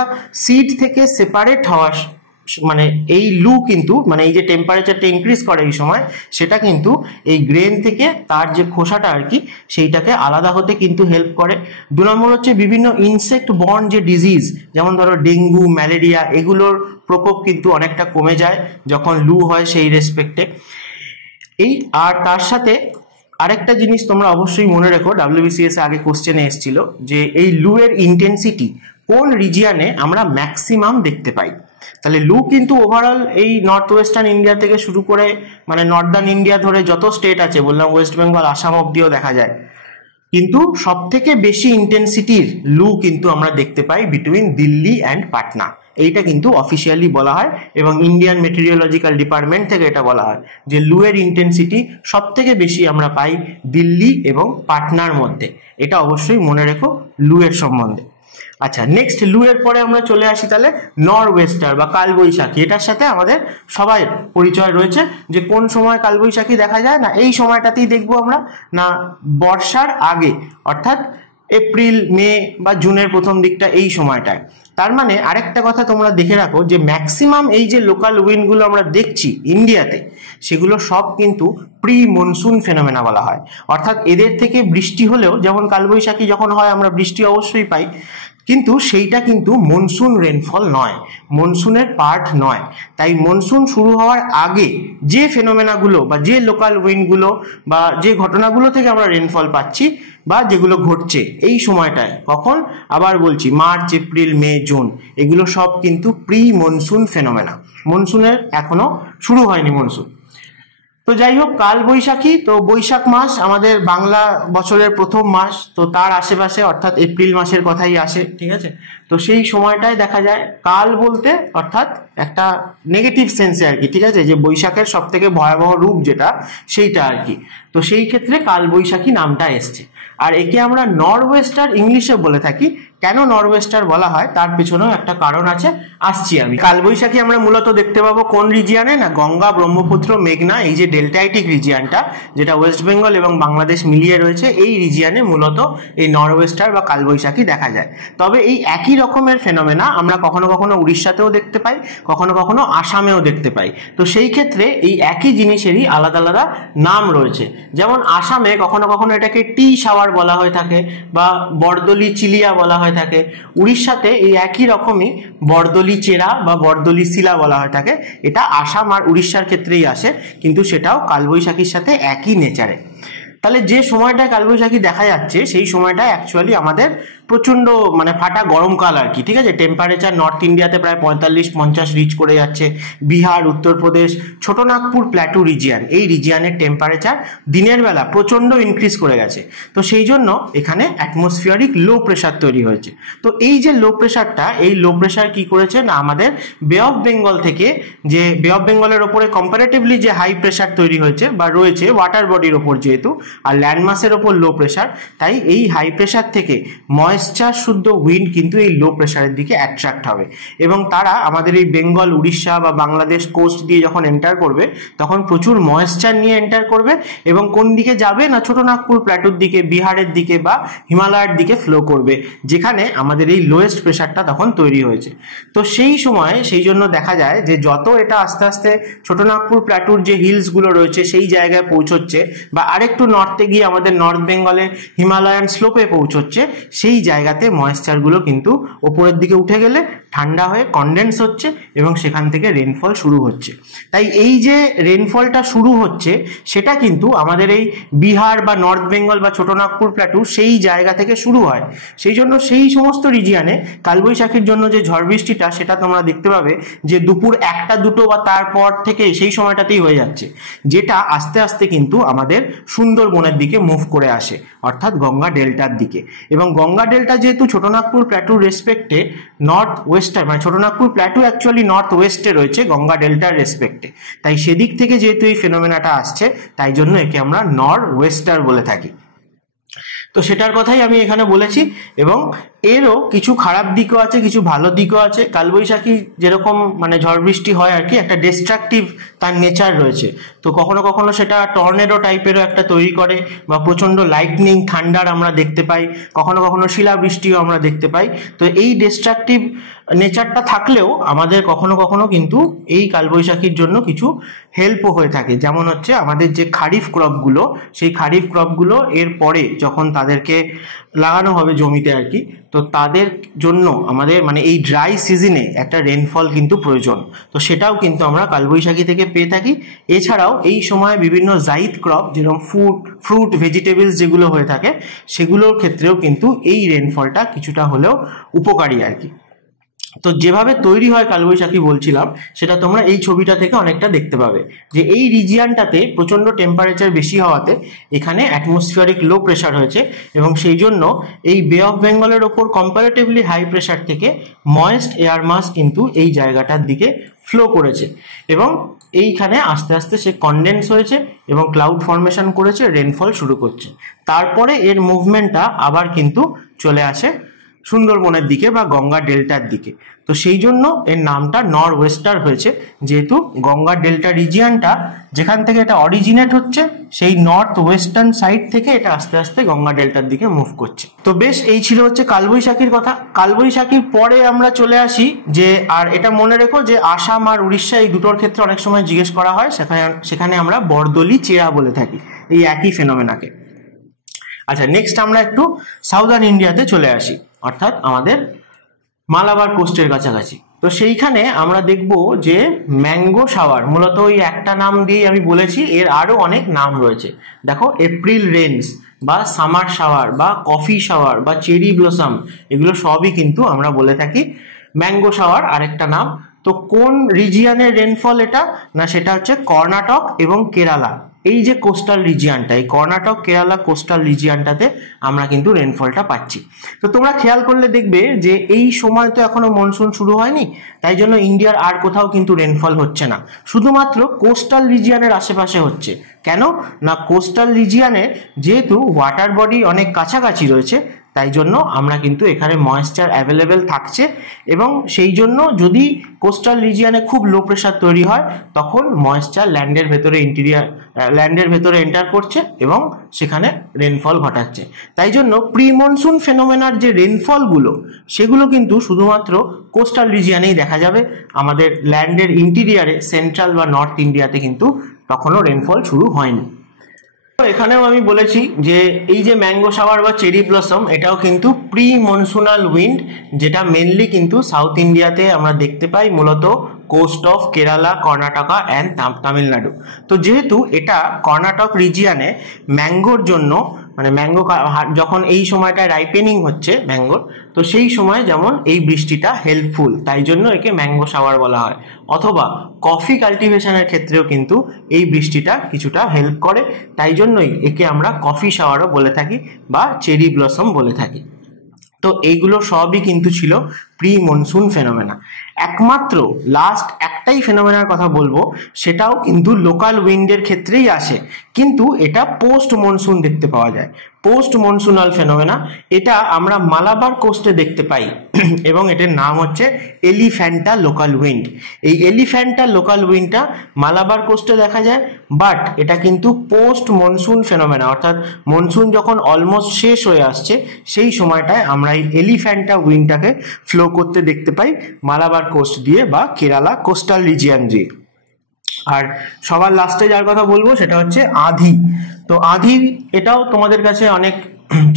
সিড থেকে সেপারেট হওয়া, মানে এই লু কিন্তু মানে এই যে টেম্পারেচারটা ইনক্রিজ করে এই সময়, সেটা কিন্তু এই গ্রেন থেকে তার যে খোসাটা আর কি সেইটাকে আলাদা হতে কিন্তু হেল্প করে। 2 নম্বর হচ্ছে বিভিন্ন ইনসেক্ট বর্ন যে ডিজিজ, যেমন ধরো ডেঙ্গু, ম্যালেরিয়া, এগুলোর প্রকোপ কিন্তু অনেকটা কমে যায় যখন লু হয় সেই রেসপেক্টে। এই আর তার সাথে আরেকটা জিনিস তোমরা অবশ্যই মনে রেখো, WBCS আগে কোশ্চেনে এসেছিল যে এই লু এর ইন্টেন্সিটি কোন রিজিয়নে আমরা ম্যাক্সিমাম দেখতে পাই। তাহলে লু কিন্তু ওভারঅল এই নর্থ ওয়েস্টার্ন ইন্ডিয়া থেকে শুরু করে মানে নর্দার্ন ইন্ডিয়া ধরে যত স্টেট আছে, বললাম ওয়েস্ট বেঙ্গল আসাম অব্দিও দেখা যায়, কিন্তু সব থেকে বেশি ইন্টেন্সিটির লু কিন্তু আমরা দেখতে পাই বিটুইন দিল্লি অ্যান্ড পাটনা। এইটা কিন্তু অফিসিয়ালি বলা হয় এবং ইন্ডিয়ান মেটেরিওলজিক্যাল ডিপার্টমেন্ট থেকে এটা বলা হয় যে লু এর ইন্টেন্সিটি সব থেকে বেশি আমরা পাই দিল্লি এবং পাটনার মধ্যে। এটা অবশ্যই মনে রেখো লু এর সম্বন্ধে। আচ্ছা, নেক্সট লু এর পরে আমরা চলে আসি তাহলে নরওয়েস্টার বা কালবৈশাখী। এটার সাথে আমাদের সবাই পরিচয় রয়েছে যে কোন সময় কালবৈশাখী দেখা যায় না, এই সময়টাতেই দেখবো আমরা না বর্ষার আগে, অর্থাৎ এপ্রিল মে বা জুনের প্রথম দিকটা এই সময়টায়। তার মানে আরেকটা কথা তোমরা দেখে রাখো যে ম্যাক্সিমাম এই যে লোকাল উইন্ডগুলো আমরা দেখছি ইন্ডিয়াতে, সেগুলো সব কিন্তু প্রি মনসুন ফেনোমেনা বলা হয়। অর্থাৎ এদের থেকে বৃষ্টি হলেও, যেমন কালবৈশাখী যখন হয় আমরা বৃষ্টি অবশ্যই পাই, কিন্তু সেইটা কিন্তু মনসুন রেনফল নয়, মনসুনের পার্ট নয়। তাই মনসুন শুরু হওয়ার আগে যে ফেনোমেনাগুলো বা যে লোকাল উইন্ডগুলো বা যে ঘটনাগুলো থেকে আমরা রেনফল পাচ্ছি বা যেগুলো ঘটছে এই সময়টায়, কখন আবার বলছি মার্চ এপ্রিল মে জুন, এগুলো সব কিন্তু প্রি মনসুন ফেনোমেনা, মনসুনের এখনো শুরু হয়নি মনসুন। তো যাই হোক, কাল বৈশাখী, তো বৈশাখ মাস আমাদের বাংলা বছরের প্রথম মাস, তো তার আশেপাশে অর্থাৎ এপ্রিল মাসের কথাই আসে, ঠিক আছে। তো সেই সময়টায় দেখা যায় কাল বলতে অর্থাৎ একটা নেগেটিভ সেন্সে আর কি, ঠিক আছে, যে বৈশাখের সব থেকে ভয়াবহ রূপ যেটা সেইটা আর কি। তো সেই ক্ষেত্রে কাল বৈশাখী নামটা এসছে। আর একে আমরা নর্থ ওয়েস্টার ইংলিশে বলে থাকি। কেন নর্থ ওয়েস্টার বলা হয় তার পেছনেও একটা কারণ আছে, আসছি আমি। কালবৈশাখী আমরা মূলত দেখতে পাবো কোন রিজিয়ানে না, গঙ্গা ব্রহ্মপুত্র মেঘনা এই যে ডেল্টাইটিক রিজিয়ানটা, যেটা ওয়েস্ট বেঙ্গল এবং বাংলাদেশ মিলিয়ে রয়েছে, এই রিজিয়ানে মূলত এই নর্থ ওয়েস্টার বা কালবৈশাখী দেখা যায়। তবে এই একই রকমের ফেনোমেনা আমরা কখনো কখনো উড়িষ্যাতেও দেখতে পাই, কখনো কখনো আসামেও দেখতে পাই। তো সেই ক্ষেত্রে এই একই জিনিসেরই আলাদা আলাদা নাম রয়েছে। যেমন আসামে কখনো কখনো এটাকে টি শাওয়ার বলা হয়ে থাকে বা বরদলি চিলিয়া বলা হয় থাকে। উড়িষ্যাতে এই একই রকমই বরদলি চেরা বা বরদলি শিলা বলা হয় থাকে। এটা আসাম আর উড়িষ্যার ক্ষেত্রেই আসে, কিন্তু সেটাও কালবৈশাখীর সাথে একই নেচারে। তাহলে যে সময়টায় কালবৈশাখী দেখা যাচ্ছে সেই সময়টা অ্যাকচুয়ালি আমাদের প্রচন্ড মানে ফাটা গরমকাল আর কি, ঠিক আছে। টেম্পারেচার নর্থ ইন্ডিয়াতে প্রায় 45-50 রিচ করে যাচ্ছে। বিহার, উত্তরপ্রদেশ, ছোটনাগপুর প্ল্যাটু রিজিয়ান, এই রিজিয়ানের টেম্পারেচার দিনের বেলা প্রচন্ড ইনক্রিজ করে গেছে। তো সেই জন্য এখানে অ্যাটমসফিয়ারিক লো প্রেশার তৈরি হয়েছে। তো এই যে লো প্রেশারটা, এই লো প্রেশার কি করেছে না, আমাদের বে অফ বেঙ্গল থেকে, যে বে অফ বেঙ্গলের ওপরে কম্পারেটিভলি যে হাই প্রেশার তৈরি হয়েছে বা রয়েছে ওয়াটার বডির ওপর যেহেতু, আর ল্যান্ডমাসের ওপর লো প্রেশার, তাই এই হাই প্রেশার থেকে ময়েশ্চার শুদ্ধ উইন্ড কিন্তু এই লো প্রেশারের দিকে অ্যাট্রাক্ট হবে এবং তারা আমাদের এই বেঙ্গল, উড়িষ্যা বা বাংলাদেশ কোস্ট দিয়ে যখন এন্টার করবে তখন প্রচুর ময়েশ্চার নিয়ে এন্টার করবে এবং কোন দিকে যাবে না, ছোটনাগপুর প্ল্যাটুর দিকে, বিহারের দিকে বা হিমালয়ের দিকে ফ্লো করবে, যেখানে আমাদের এই লোয়েস্ট প্রেশারটা তখন তৈরি হয়েছে। তো সেই সময় সেই জন্য দেখা যায় যে যত এটা আস্তে আস্তে ছোটনাগপুর প্ল্যাটুর যে হিলসগুলো রয়েছে সেই জায়গায় পৌঁছচ্ছে বা আরেকটু নর্থে গিয়ে আমাদের নর্থ বেঙ্গলে হিমালয়ান স্লোপে পৌঁছচ্ছে, সেই জায়গাতে ময়েশ্চারগুলো কিন্তু ওপরের দিকে উঠে গেলে ঠান্ডা হয়ে কনডেন্স হচ্ছে এবং সেখান থেকে রেনফল শুরু হচ্ছে। তাই এই যে রেনফলটা শুরু হচ্ছে সেটা কিন্তু আমাদের এই বিহার বা নর্থ বেঙ্গল বা ছোটনাগপুর প্ল্যাটু সেই জায়গা থেকে শুরু হয়। সেই জন্য সেই সমস্ত রিজিয়ানে কালবৈশাখীর জন্য যে ঝড় বৃষ্টিটা সেটা তোমরা দেখতে পাবে যে দুপুর 1টা-2টো বা তারপর থেকে সেই সময়টাতেই হয়ে যাচ্ছে, যেটা আস্তে আস্তে কিন্তু আমাদের সুন্দরবনের দিকে মুভ করে আসে, অর্থাৎ গঙ্গা ডেল্টার দিকে। এবং গঙ্গা ডেল্টা যেহেতু ছোটনাগপুর প্ল্যাটুর রেসপেক্টে নর্থ ওয়েস্টার, মানে ছোটনাগপুর প্ল্যাটু অ্যাকচুয়ালি নর্থ ওয়েস্টে রয়েছে গঙ্গা ডেল্টার রেসপেক্টে, তাই সেদিক থেকে যেহেতু এই ফেনোমেনাটা আসছে তাই জন্য একে আমরা নর্থ ওয়েস্টার বলে থাকি। তো সেটার কথাই আমি এখানে বলেছি এবং এরও কিছু খারাপ দিকও আছে, কিছু ভালো দিকও আছে। কালবৈশাখী যেরকম মানে ঝড় বৃষ্টি হয় আর কি, একটা ডিস্ট্রাকটিভ তার নেচার রয়েছে। তো কখনো কখনো সেটা টর্নেডো টাইপেরও একটা তৈরি করে বা প্রচণ্ড লাইটনিং থান্ডার আমরা দেখতে পাই, কখনো কখনো শিলাবৃষ্টিও আমরা দেখতে পাই। তো এই ডিস্ট্রাকটিভ নেচারটা থাকলেও আমাদের কখনো কখনো কিন্তু এই কালবৈশাখীর জন্য কিছু হেল্পও হয়ে থাকে। যেমন হচ্ছে আমাদের যে খারিফ ক্রপগুলো, সেই খারিফ ক্রপগুলো এর পরে যখন তাদেরকে লাগানো হবে জমিতে আর কি, তো তাদের জন্য আমাদের মানে এই ড্রাই সিজনে একটা রেনফল কিন্তু প্রয়োজন। তো সেটাও কিন্তু আমরা কালবৈশাখী থেকে পেয়ে থাকি। এছাড়াও এই সময় বিভিন্ন জাইদ ক্রপ যেরকম ফ্রুট ভেজিটেবলস যেগুলো হয়ে থাকে সেগুলোর ক্ষেত্রেও কিন্তু এই রেনফলটা কিছুটা হলেও উপকারী আর কি। তো যেভাবে তৈরি হয় কালবৈশাখী বলছিলাম, সেটা তোমরা এই ছবিটা থেকে অনেকটা দেখতে পাবে যে এই রিজিয়ানটাতে প্রচণ্ড টেম্পারেচার বেশি হওয়াতে এখানে অ্যাটমসফিয়ারিক লো প্রেশার হয়েছে এবং সেই জন্য এই বে অফ বেঙ্গলের ওপর কম্পারেটিভলি হাই প্রেশার থেকে ময়েস্ট এয়ার মাস কিন্তু এই জায়গাটার দিকে ফ্লো করেছে এবং এইখানে আস্তে আস্তে সে কনডেন্স হয়েছে এবং ক্লাউড ফর্মেশন করেছে, রেনফল শুরু করছে। তারপরে এর মুভমেন্টটা আবার কিন্তু চলে আসে সুন্দরবনের দিকে বা গঙ্গা ডেল্টার দিকে। তো সেই জন্য এর নামটা নর্থ ওয়েস্টার হয়েছে, যেহেতু গঙ্গা ডেল্টা রিজিয়নটা যেখান থেকে এটা অরিজিনেট হচ্ছে সেই নর্থ ওয়েস্টার্ন সাইড থেকে এটা আস্তে আস্তে গঙ্গা ডেল্টার দিকে মুভ করছে। তো বেশ, এই ছিল হচ্ছে কালবৈশাখীর কথা। কালবৈশাখীর পরে আমরা চলে আসি যে, আর এটা মনে রেখো যে আসাম আর উড়িষ্যা এই দুটোর ক্ষেত্রে অনেক সময় জিজ্ঞেস করা হয়, সেখানে আমরা বরদলি চেরা বলে থাকি এই একই ফেনোমেনাকে। আচ্ছা, নেক্সট আমরা একটু সাউদার্ন ইন্ডিয়াতে চলে আসি, অর্থাৎ আমাদের মালাবার কোস্টের কাছাকাছি। তো সেইখানে আমরা দেখব যে ম্যাঙ্গো শাওয়ার, মূলত ওই একটা নাম দিয়ে আমি বলেছি, এর আরো অনেক নাম রয়েছে। দেখো, এপ্রিল রেনস বা সামার শাওয়ার বা কফি শাওয়ার বা চেরি ব্লসম, এগুলো সবই কিন্তু আমরা বলে থাকি ম্যাঙ্গো শাওয়ার আরেকটা নাম। তো কোন রিজিয়নের রেনফল এটা, না সেটা হচ্ছে কর্ণাটক এবং কেরালা। এই যে কোস্টাল রিজিয়নটা, এই কর্ণাটক কেরালা কোস্টাল রিজিয়নটাতে আমরা কিন্তু রেনফলটা পাচ্ছি। তো তোমরা খেয়াল করলে দেখবে যে এই সময় তো এখনো মনসুন শুরু হয়নি, তাই জন্য ইন্ডিয়ার আর কোথাও কিন্তু রেনফল হচ্ছে না, শুধুমাত্র কোস্টাল রিজিয়নের আশেপাশে হচ্ছে। কেন না, কোস্টাল রিজিয়নে যেহেতু ওয়াটার বডি অনেক কাছাকাছি রয়েছে, তাই জন্য আমরা কিন্তু এখানে ময়েশ্চার অ্যাভেলেবেল থাকছে, এবং সেই জন্য যদি কোস্টাল রিজিয়নে খুব লো প্রেশার তৈরি হয় তখন ময়েশ্চার ল্যান্ডের ভেতরে এন্টার করছে এবং সেখানে রেনফল ঘটাচ্ছে। তাই জন্য প্রি মনসুন ফেনোমেনার যে রেনফলগুলো, সেগুলো কিন্তু শুধুমাত্র কোস্টাল রিজিয়নেই দেখা যাবে। আমাদের ল্যান্ডের ইন্টিরিয়ারে সেন্ট্রাল বা নর্থ ইন্ডিয়াতে কিন্তু তখনও রেনফল শুরু হয়নি। এখানেও আমি বলেছি যে এই যে ম্যাঙ্গো শাওয়ার বা চেরি ব্লসম, এটাও কিন্তু প্রি মনসুনাল উইন্ড, যেটা মেনলি কিন্তু সাউথ ইন্ডিয়াতে আমরা দেখতে পাই, মূলত coast of Kerala, Karnataka and Tamil Nadu. তো যেহেতু এটা কর্ণাটক রিজিয়নে ম্যাঙ্গোর জন্য, মানে ম্যাঙ্গো যখন এই সময়টায় রাইপেনিং হচ্ছে ম্যাঙ্গোর, তো সেই সময় যেমন এই বৃষ্টিটা হেল্পফুল, তাই জন্য একে ম্যাঙ্গো শাওয়ার বলা হয়। অথবা কফি কাল্টিভেশনের ক্ষেত্রেও কিন্তু এই বৃষ্টিটা কিছুটা হেল্প করে, তাই জন্যই একে আমরা কফি শাওয়ারও বলে থাকি বা চেরি ব্লসম বলে থাকি। তো এইগুলো সবই কিন্তু ছিল প্রি মনসুন ফেনোমেনা। একমাত্র লাস্ট একটাই ফেনোমেনার কথা বলবো, সেটাও কিন্তু লোকাল উইন্ডের ক্ষেত্রেই আসে, কিন্তু এটা পোস্ট মনসুন দেখতে পাওয়া যায়, পোস্ট মনসুনাল ফেনোমেনা। এটা আমরা মালাবার কোস্টে দেখতে পাই এবং এটার নাম হচ্ছে এলিফ্যান্টা লোকাল উইন্ড। এই এলিফ্যান্টা লোকাল উইন্ডটা মালাবার কোস্টে দেখা যায়, বাট এটা কিন্তু পোস্ট মনসুন ফেনোমেনা, অর্থাৎ মনসুন যখন অলমোস্ট শেষ হয়ে আসছে সেই সময়টায় আমরা এই এলিফ্যান্টা উইন্ডটাকে ফ্লো করতে দেখতে পাই মালাবার কোস্ট দিয়ে বা কেরালা কোস্টাল রিজিয়ন দিয়ে। আর সবার লাস্টে যার কথা বলবো সেটা হচ্ছে আঁধি। তো আঁধি, এটাও তোমাদের কাছে অনেক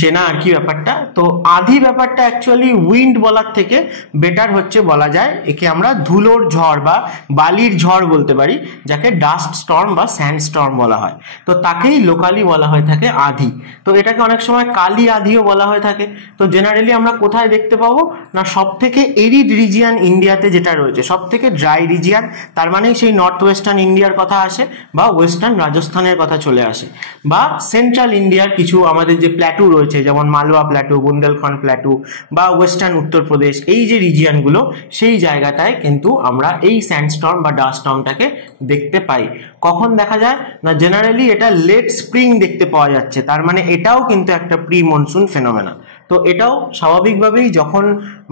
চেনা আর কি ব্যাপারটা। তো আঁধি ব্যাপারটা অ্যাকচুয়ালি উইন্ড বলার থেকে বেটার হচ্ছে বলা যায় একে আমরা ধুলোর ঝড় বা বালির ঝড় বলতে পারি, যাকে ডাস্ট স্টর্ম বা স্যান্ড স্টর্ম বলা হয়। তো তাকেই লোকালি বলা হয়ে থাকে আঁধি। তো এটাকে অনেক সময় কালি আঁধিও বলা হয়ে থাকে। তো জেনারেলি আমরা কোথায় দেখতে পাবো, না সব থেকে এরিড রিজিয়ন ইন্ডিয়াতে যেটা রয়েছে, সব থেকে ড্রাই রিজিয়ন, তার মানে সেই নর্থ ওয়েস্টার্ন ইন্ডিয়ার কথা আসে বা ওয়েস্টার্ন রাজস্থানের কথা চলে আসে, বা সেন্ট্রাল ইন্ডিয়ার কিছু আমাদের যে প্ল্যাটু রয়েছে, যেমন মালওয়া প্ল্যাটু, বুন্দেলখন্ড প্ল্যাটু বা ওয়েস্টার্ন উত্তরপ্রদেশ, এই যে রিজিয়নগুলো, সেই জায়গাটায় কিন্তু আমরা এই স্যান্ডস্টর্ম বা ডাস্ট স্টর্মটাকে দেখতে পাই। কখন দেখা যায় না, জেনারেলি এটা লেট স্প্রিং দেখতে পাওয়া যাচ্ছে, তার মানে এটাও কিন্তু একটা প্রি মনসুন ফেনোমেনা। তো এটাও স্বাভাবিকভাবেই যখন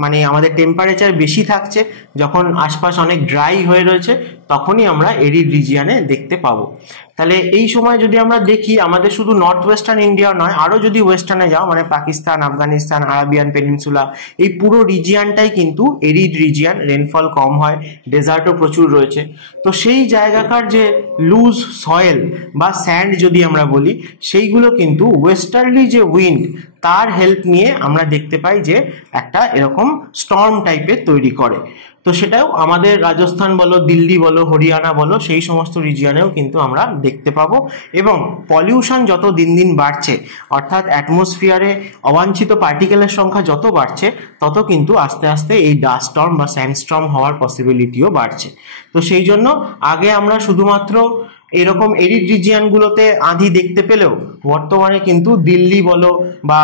মানে আমাদের টেম্পারেচার বেশি থাকছে, যখন আশপাশ অনেক ড্রাই হয়ে রয়েছে, তখনই আমরা এরিড রিজিয়নে দেখতে পাবো। তাহলে এই সময় যদি আমরা দেখি, আমাদের শুধু নর্থ ওয়েস্টার্ন ইন্ডিয়া নয়, আরও যদি ওয়েস্টার্নে যাও, মানে পাকিস্তান, আফগানিস্তান, আরাবিয়ান পেনিনসুলা, এই পুরো রিজিয়নটাই কিন্তু এরিড রিজিয়ন, রেনফল কম হয়, ডেজার্টও প্রচুর রয়েছে। তো সেই জায়গাকার যে লুজ সয়েল বা স্যান্ড যদি আমরা বলি, সেইগুলো কিন্তু ওয়েস্টার্লি যে উইন্ড, তার হেল্প নিয়ে আমরা দেখতে পাই যে একটা এরকম স্টর্ম টাইপের তৈরি করে। তো সেটাও আমাদের রাজস্থান বলো, দিল্লি বলো, হরিয়ানা বলো, সেই সমস্ত রিজিয়নেও কিন্তু আমরা দেখতে পাবো। এবং পলিউশন যত দিন দিন বাড়ছে, অর্থাৎ অ্যাটমসফিয়ারে অবাঞ্ছিত পার্টিকেলের সংখ্যা যত বাড়ছে, তত কিন্তু আস্তে আস্তে এই ডাস্ট স্টর্ম বা স্যান্ডস্টর্ম হওয়ার পসিবিলিটিও বাড়ছে। তো সেই জন্য আগে আমরা শুধুমাত্র এরকম এরিড রিজিয়নগুলোতে আঁধি দেখতে পেলেও বর্তমানে কিন্তু দিল্লি বলো বা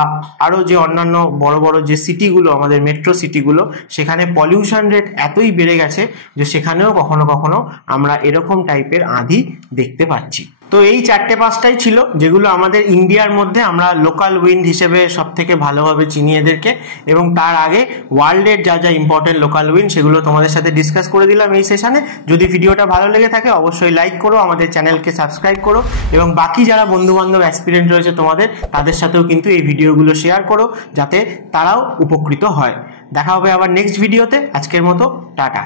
আরও যে অন্যান্য বড় বড় যে সিটিগুলো, আমাদের মেট্রো সিটিগুলো, সেখানে পলিউশন রেট এতই বেড়ে গেছে যে সেখানেও কখনো কখনো আমরা এরকম টাইপের আঁধি দেখতে পাচ্ছি। তো তো এই 4-5টাই ছিল যেগুলো আমাদের ইন্ডিয়ার মধ্যে আমরা লোকাল উইন্ড হিসেবে সব থেকে ভালোভাবে চিনি এদেরকে, এবং তার আগে ওয়ার্ল্ডের যা যা ইম্পর্টেন্ট লোকাল উইন্ড সেগুলো তোমাদের সাথে ডিসকাস করে দিলাম এই সেশনে। যদি ভিডিওটা ভালো লেগে থাকে অবশ্যই লাইক করো, আমাদের চ্যানেলকে সাবস্ক্রাইব করো, এবং বাকি যারা বন্ধুবান্ধব অ্যাসপিরেন্ট রয়েছে তোমাদের, তাদের সাথেও কিন্তু এই ভিডিওগুলো শেয়ার করো যাতে তারাও উপকৃত হয়। দেখা হবে আবার নেক্সট ভিডিওতে। আজকের মতো টাটা।